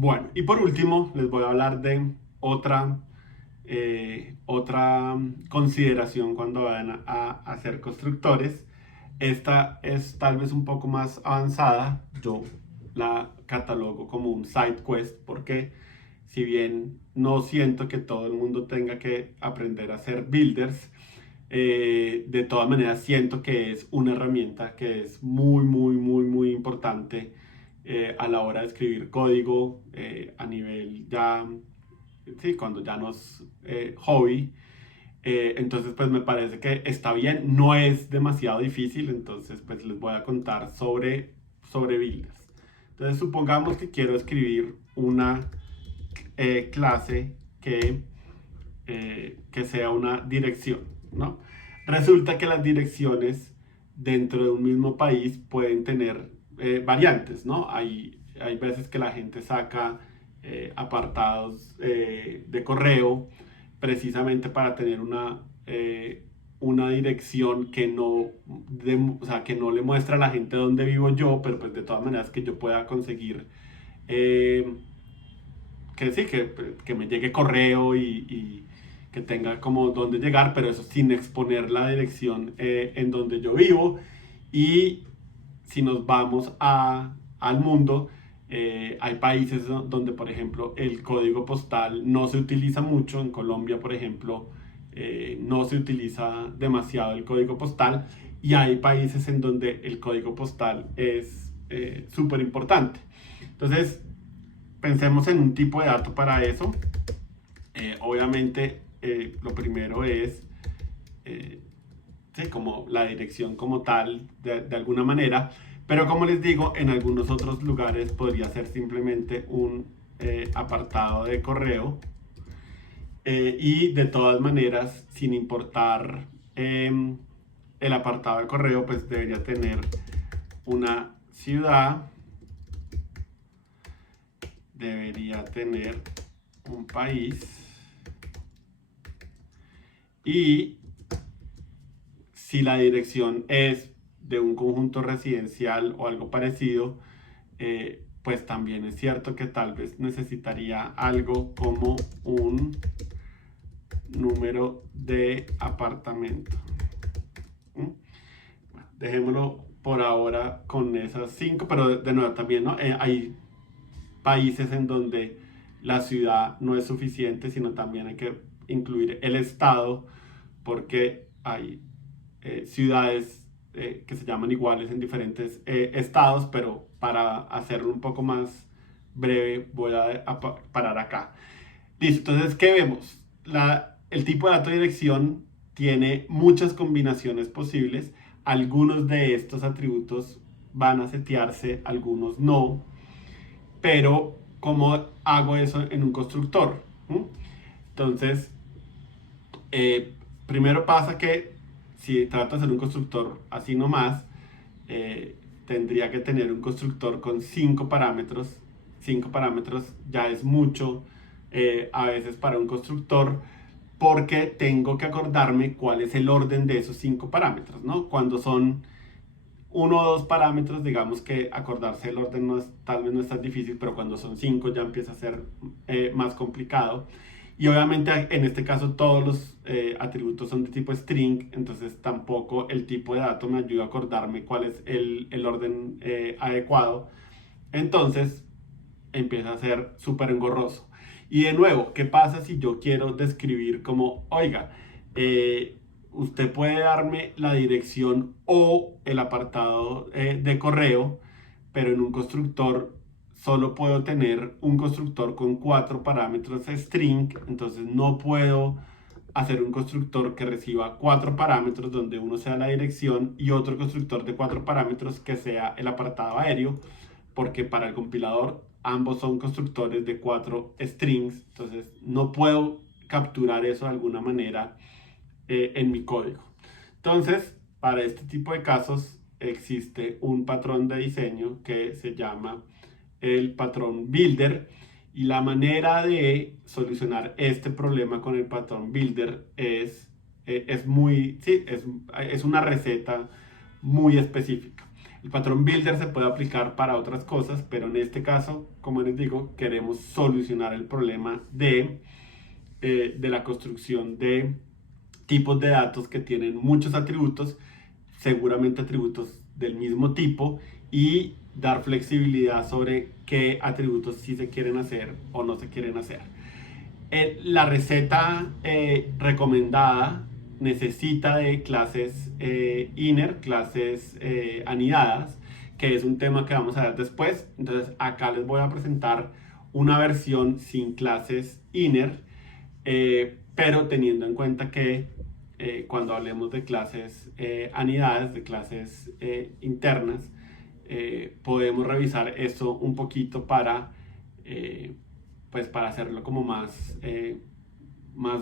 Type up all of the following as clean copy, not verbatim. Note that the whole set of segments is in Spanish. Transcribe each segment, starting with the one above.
Bueno, y por último les voy a hablar de otra consideración cuando vayan a ser constructores. Esta es tal vez un poco más avanzada. Yo la catalogo como un side quest porque si bien no siento que todo el mundo tenga que aprender a ser builders, de todas maneras siento que es una herramienta que es muy importante a la hora de escribir código a nivel ya, sí, cuando ya no es hobby. Entonces pues me parece que está bien, no es demasiado difícil, entonces pues les voy a contar sobre builders. Entonces supongamos que quiero escribir una clase que sea una dirección, ¿no? Resulta que las direcciones dentro de un mismo país pueden tener variantes, ¿no? Hay veces que la gente saca apartados de correo precisamente para tener una dirección o sea, que no le muestra a la gente dónde vivo yo, pero pues de todas maneras que yo pueda conseguir eh, que sí, que me llegue correo y que tenga como dónde llegar, pero eso sin exponer la dirección en donde yo vivo. Y si nos vamos al mundo, hay países donde, por ejemplo, el código postal no se utiliza mucho. En Colombia, por ejemplo, no se utiliza demasiado el código postal. Y hay países en donde el código postal es súper importante. Entonces, pensemos en un tipo de dato para eso. Obviamente, lo primero es eh, sí, como la dirección como tal, de alguna manera. Pero como les digo, en algunos otros lugares podría ser simplemente un apartado de correo. Y de todas maneras, sin importar el apartado de correo, pues debería tener una ciudad, debería tener un país y si la dirección es de un conjunto residencial o algo parecido, pues también es cierto que tal vez necesitaría algo como un número de apartamento. ¿Mm? Dejémoslo por ahora con esas cinco, pero de nuevo también, ¿no? Hay países en donde la ciudad no es suficiente, sino también hay que incluir el estado, porque hay ciudades que se llaman iguales en diferentes estados, pero para hacerlo un poco más breve voy a parar acá. Listo, entonces, ¿qué vemos? El tipo de dato de dirección tiene muchas combinaciones posibles. Algunos de estos atributos van a setearse, algunos no. Pero, ¿cómo hago eso en un constructor? ¿Mm? Entonces, primero pasa que si trato de hacer un constructor así nomás, eh, tendría que tener un constructor con 5 parámetros. 5 parámetros ya es mucho a veces para un constructor porque tengo que acordarme cuál es el orden de esos 5 parámetros, ¿no? Cuando son uno o dos parámetros, digamos que acordarse el orden no es, tal vez no es tan difícil, pero cuando son 5 ya empieza a ser más complicado. Y obviamente en este caso todos los atributos son de tipo string, entonces tampoco el tipo de dato me ayuda a acordarme cuál es el orden adecuado. Entonces empieza a ser súper engorroso. Y de nuevo, ¿qué pasa si yo quiero describir como, oiga, usted puede darme la dirección o el apartado de correo, pero en un constructor solo puedo tener un constructor con 4 parámetros string, entonces no puedo hacer un constructor que reciba 4 parámetros donde uno sea la dirección y otro constructor de 4 parámetros que sea el apartado aéreo, porque para el compilador ambos son constructores de 4 strings, entonces no puedo capturar eso de alguna manera en mi código. Entonces, para este tipo de casos existe un patrón de diseño que se llama el patrón builder, y la manera de solucionar este problema con el patrón builder es muy, sí, es una receta muy específica. El patrón builder se puede aplicar para otras cosas, pero en este caso, como les digo, queremos solucionar el problema de la construcción de tipos de datos que tienen muchos atributos, seguramente atributos del mismo tipo, y dar flexibilidad sobre qué atributos sí se quieren hacer o no se quieren hacer. La receta recomendada necesita de clases inner, clases anidadas, que es un tema que vamos a ver después. Entonces acá les voy a presentar una versión sin clases inner, pero teniendo en cuenta que cuando hablemos de clases anidadas, de clases internas, podemos revisar eso un poquito pues para hacerlo como más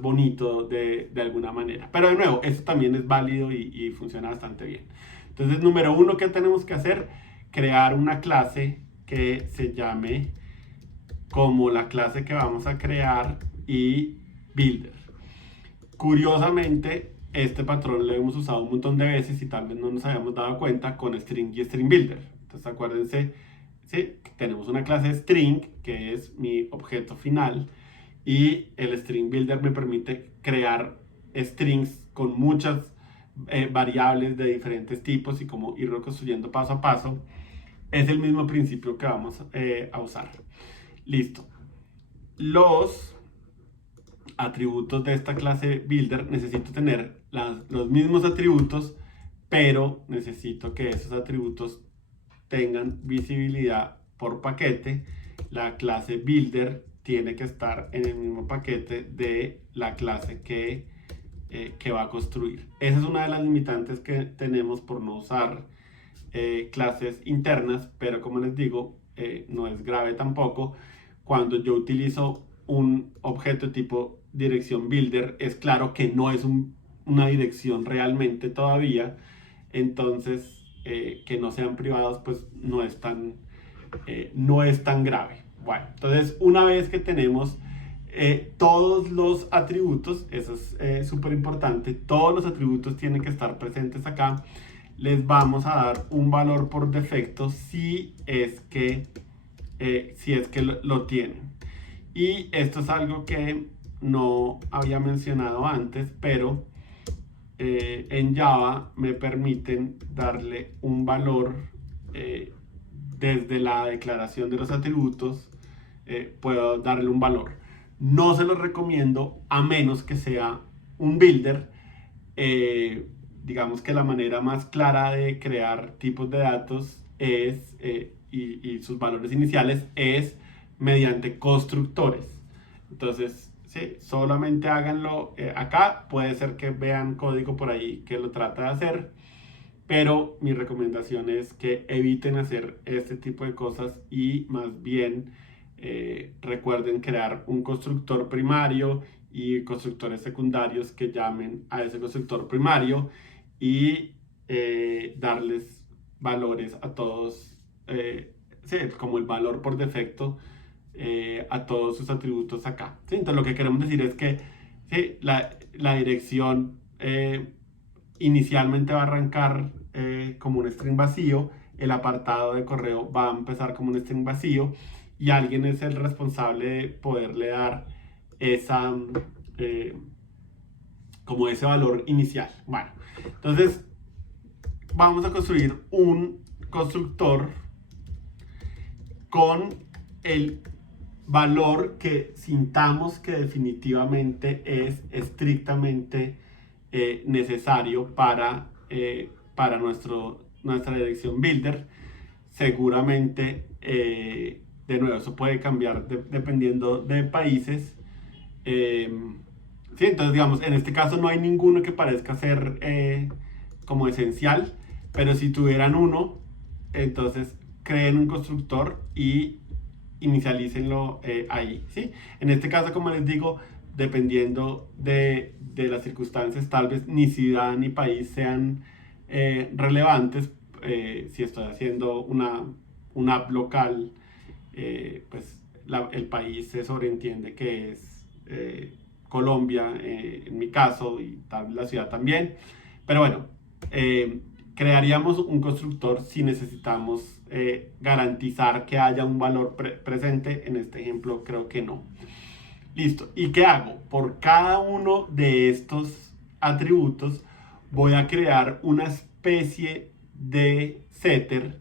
bonito de alguna manera. Pero de nuevo, eso también es válido y funciona bastante bien. Entonces, número uno, ¿qué tenemos que hacer? Crear una clase que se llame como la clase que vamos a crear y builder. Curiosamente, este patrón lo hemos usado un montón de veces y tal vez no nos habíamos dado cuenta con string y string builder. Entonces acuérdense, ¿sí? Tenemos una clase string que es mi objeto final y el string builder me permite crear strings con muchas variables de diferentes tipos y como irlo construyendo paso a paso. Es el mismo principio que vamos a usar. Listo. Los atributos de esta clase builder necesito tener los mismos atributos, pero necesito que esos atributos tengan visibilidad por paquete. La clase builder tiene que estar en el mismo paquete de la clase que va a construir. Esa es una de las limitantes que tenemos por no usar clases internas, pero como les digo, no es grave tampoco. Cuando yo utilizo un objeto tipo dirección builder, es claro que no es una dirección realmente todavía, entonces que no sean privados pues no es tan grave. Bueno, entonces una vez que tenemos todos los atributos, eso es súper importante, todos los atributos tienen que estar presentes acá. Les vamos a dar un valor por defecto si es que lo tienen. Y esto es algo que no había mencionado antes, pero en Java me permiten darle un valor desde la declaración de los atributos. Puedo darle un valor. No se los recomiendo a menos que sea un builder. Digamos que la manera más clara de crear tipos de datos es, y sus valores iniciales es mediante constructores. Entonces, sí, solamente háganlo acá. Puede ser que vean código por ahí que lo trata de hacer, pero mi recomendación es que eviten hacer este tipo de cosas y más bien recuerden crear un constructor primario y constructores secundarios que llamen a ese constructor primario y darles valores a todos, sí, como el valor por defecto a todos sus atributos acá. ¿Sí? Entonces lo que queremos decir es que sí, la dirección inicialmente va a arrancar como un string vacío, el apartado de correo va a empezar como un string vacío y alguien es el responsable de poderle dar esa, como ese valor inicial. Bueno, entonces vamos a construir un constructor con el valor que sintamos que definitivamente es estrictamente necesario para nuestra dirección builder. Seguramente, de nuevo, eso puede cambiar dependiendo de países. Sí, entonces, digamos, en este caso no hay ninguno que parezca ser como esencial, pero si tuvieran uno, entonces creen un constructor y inicialícenlo ahí, ¿sí? En este caso, como les digo, dependiendo de las circunstancias, tal vez ni ciudad ni país sean relevantes. Si estoy haciendo una app local, pues el país se sobreentiende que es Colombia, en mi caso, y tal vez la ciudad también. Pero bueno, crearíamos un constructor si necesitamos garantizar que haya un valor presente. En este ejemplo creo que no. Listo. ¿Y qué hago? Por cada uno de estos atributos voy a crear una especie de setter,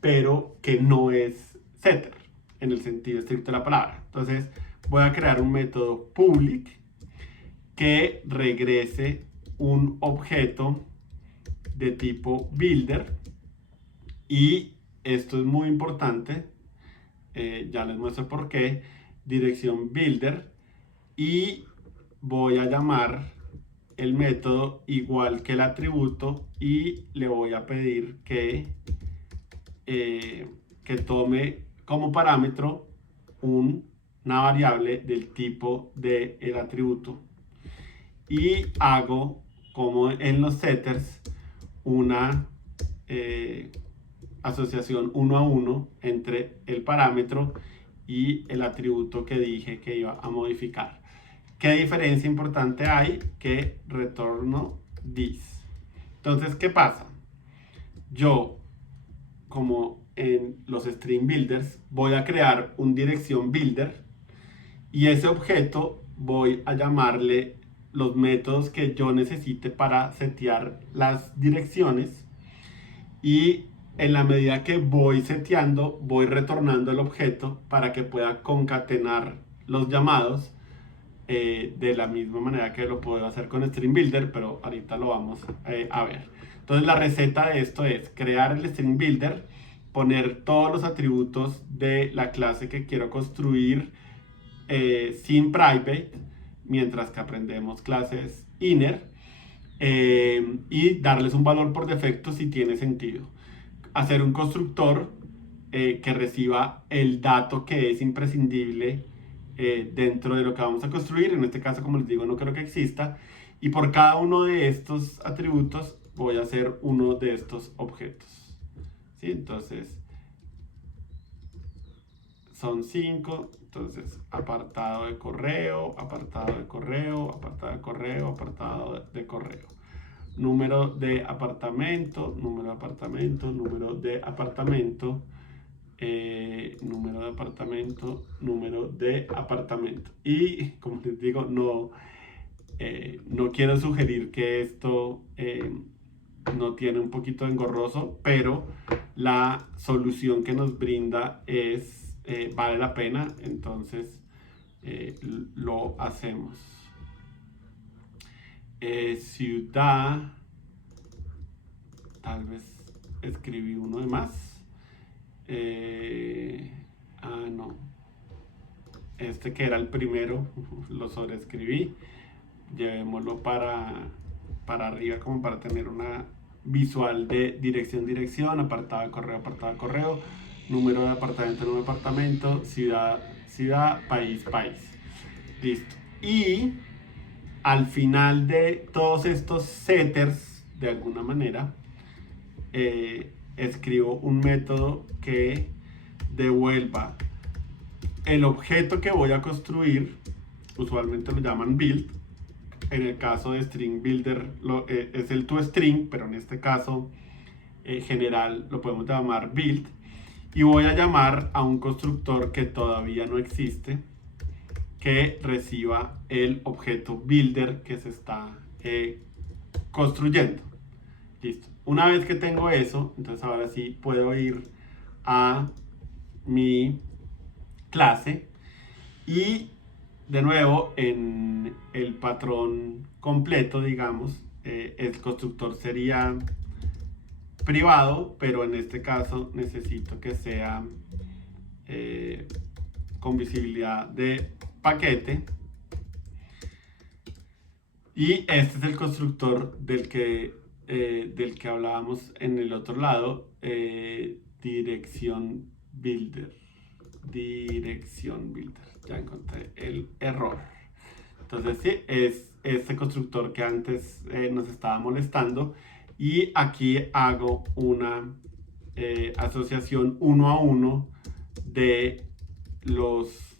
pero que no es setter en el sentido estricto de la palabra. Entonces voy a crear un método public que regrese un objeto de tipo builder, y esto es muy importante, ya les muestro por qué. Dirección builder, y voy a llamar el método igual que el atributo, y le voy a pedir que tome como parámetro una variable del tipo del atributo, y hago, como en los setters, una asociación uno a uno entre el parámetro y el atributo que dije que iba a modificar. ¿Qué diferencia importante hay? Que retorno this. Entonces, ¿qué pasa? Yo, como en los string builders, voy a crear un dirección builder, y ese objeto voy a llamarle los métodos que yo necesite para setear las direcciones, y en la medida que voy seteando, voy retornando el objeto para que pueda concatenar los llamados de la misma manera que lo puedo hacer con String Builder, pero ahorita lo vamos a ver. Entonces la receta de esto es crear el String Builder, poner todos los atributos de la clase que quiero construir sin private, mientras que aprendemos clases inner, y darles un valor por defecto si tiene sentido. Hacer un constructor que reciba el dato que es imprescindible dentro de lo que vamos a construir. En este caso, como les digo, no creo que exista. Y por cada uno de estos atributos voy a hacer uno de estos objetos. ¿Sí? Entonces, son 5. Entonces, apartado de correo, apartado de correo, apartado de correo, apartado de correo. Número de apartamento, número de apartamento, número de apartamento, número de apartamento, número de apartamento. Y como les digo, no quiero sugerir que esto no tiene un poquito de engorroso, pero la solución que nos brinda vale la pena, entonces lo hacemos. Ciudad, tal vez escribí uno de más. No, este que era el primero lo sobreescribí. Llevémoslo para arriba, como para tener una visual de dirección, apartado de correo, número de apartamento, ciudad, país. Listo. Y al final de todos estos setters, de alguna manera, escribo un método que devuelva el objeto que voy a construir. Usualmente lo llaman build. En el caso de String Builder es el toString, pero en este caso general lo podemos llamar build. Y voy a llamar a un constructor que todavía no existe, que reciba el objeto builder que se está construyendo. Listo. Una vez que tengo eso, entonces ahora sí puedo ir a mi clase, y de nuevo en el patrón completo, digamos, el constructor sería privado, pero en este caso necesito que sea con visibilidad de paquete. Y este es el constructor del que hablábamos en el otro lado, dirección builder. Ya encontré el error. Entonces sí, es este constructor que antes nos estaba molestando, y aquí hago una asociación uno a uno de los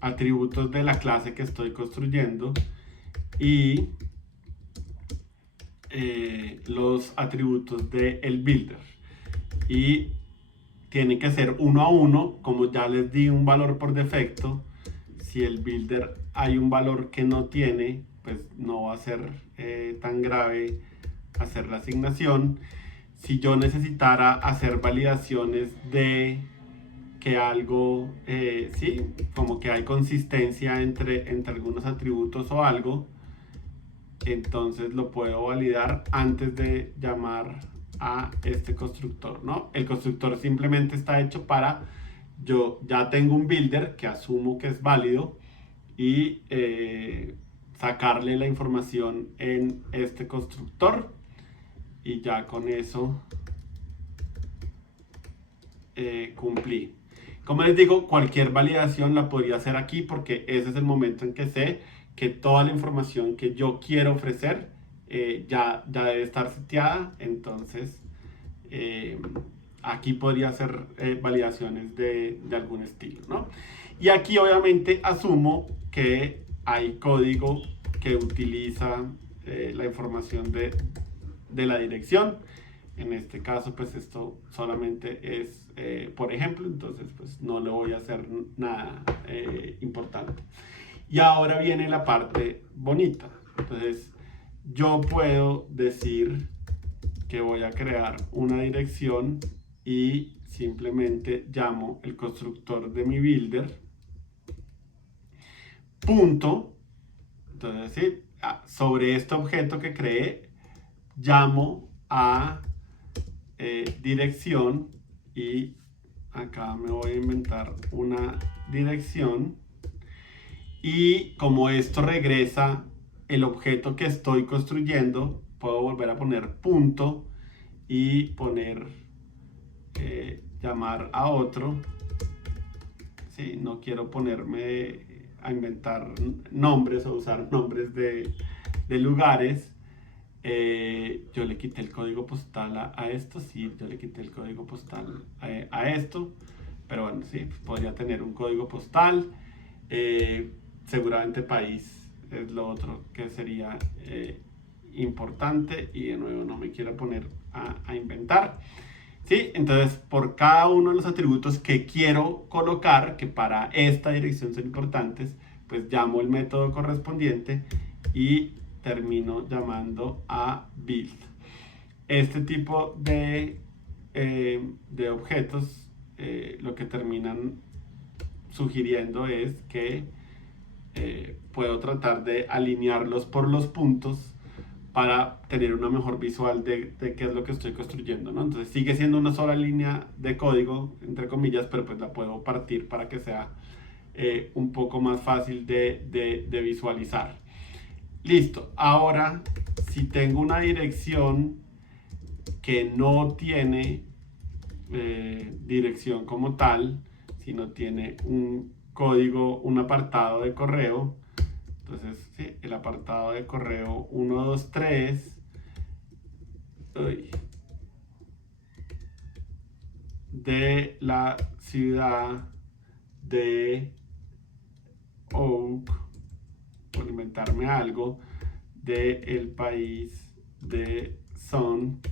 atributos de la clase que estoy construyendo, y los atributos del builder. Y tiene que ser uno a uno, como ya les di un valor por defecto. Si el builder hay un valor que no tiene, pues no va a ser tan grave hacer la asignación. Si yo necesitara hacer validaciones de que algo, sí, como que hay consistencia entre algunos atributos o algo, entonces lo puedo validar antes de llamar a este constructor, ¿no? El constructor simplemente está hecho para, yo ya tengo un builder que asumo que es válido y sacarle la información en este constructor, y ya con eso cumplí. Como les digo, cualquier validación la podría hacer aquí porque ese es el momento en que sé que toda la información que yo quiero ofrecer ya debe estar seteada. Entonces, eh, aquí podría hacer validaciones de algún estilo, ¿no? Y aquí obviamente asumo que hay código que utiliza la información de la dirección. En este caso, pues esto solamente es, por ejemplo, entonces pues no le voy a hacer nada importante. Y ahora viene la parte bonita. Entonces, yo puedo decir que voy a crear una dirección y simplemente llamo el constructor de mi builder punto. Entonces, ¿sí? Sobre este objeto que creé, llamo a dirección, y acá me voy a inventar una dirección, y como esto regresa el objeto que estoy construyendo, puedo volver a poner punto y poner llamar a otro. ¿Sí? No quiero ponerme a inventar nombres o usar nombres de lugares. Yo le quité el código postal a esto, sí, yo le quité el código postal a esto, pero bueno, sí, podría tener un código postal, seguramente país es lo otro que sería importante, y de nuevo no me quiero poner a inventar. ¿Sí? Entonces, por cada uno de los atributos que quiero colocar, que para esta dirección son importantes, pues llamo el método correspondiente y termino llamando a build. Este tipo de objetos lo que terminan sugiriendo es que puedo tratar de alinearlos por los puntos para tener una mejor visual de qué es lo que estoy construyendo, ¿no? Entonces sigue siendo una sola línea de código, entre comillas, pero pues la puedo partir para que sea un poco más fácil de visualizar. Listo. Ahora, si tengo una dirección que no tiene dirección como tal, sino tiene un código, un apartado de correo, entonces sí, el apartado de correo 123 de la ciudad de Oak, por inventarme algo, del país de Son.build.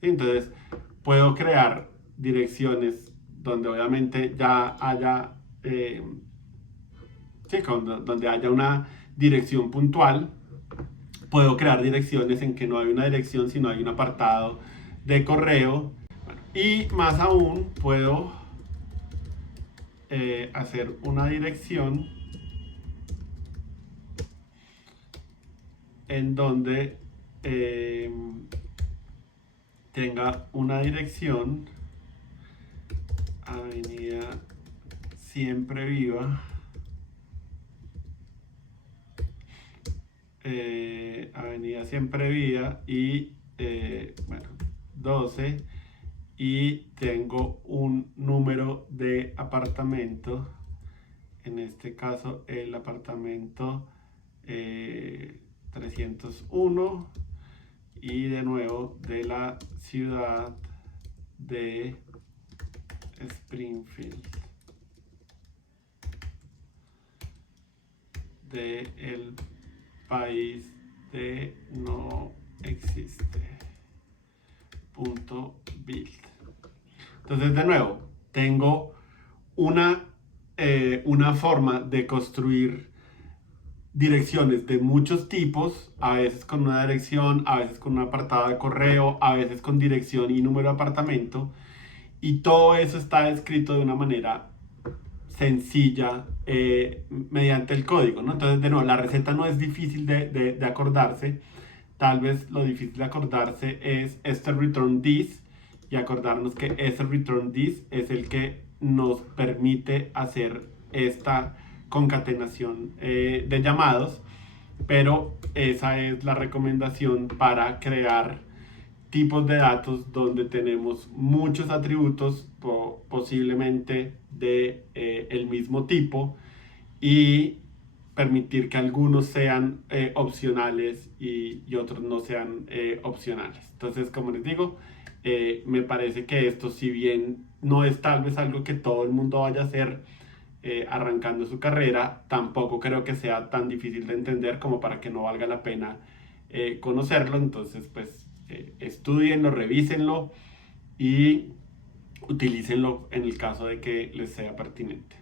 Entonces puedo crear direcciones donde obviamente ya haya sí, donde haya una dirección puntual. Puedo crear direcciones en que no hay una dirección, sino hay un apartado de correo. Y más aún, puedo hacer una dirección en donde tenga una dirección Avenida Siempre Viva, Avenida Siempre Viva y bueno, 12, y tengo un número de apartamento, en este caso el apartamento 301, y de nuevo de la ciudad de Springfield, del país de no existe punto build. Entonces, de nuevo, tengo una forma de construir direcciones de muchos tipos, a veces con una dirección, a veces con un apartado de correo, a veces con dirección y número de apartamento, y todo eso está escrito de una manera sencilla mediante el código, ¿no? Entonces, de nuevo, la receta no es difícil de acordarse. Tal vez lo difícil de acordarse es este return this, y acordarnos que ese return this es el que nos permite hacer esta concatenación de llamados, pero esa es la recomendación para crear tipos de datos donde tenemos muchos atributos posiblemente de el mismo tipo, y permitir que algunos sean opcionales y otros no sean opcionales. Entonces, como les digo, me parece que esto, si bien no es tal vez algo que todo el mundo vaya a hacer arrancando su carrera, tampoco creo que sea tan difícil de entender como para que no valga la pena conocerlo. Entonces, pues, estudienlo, revísenlo y utilícenlo en el caso de que les sea pertinente.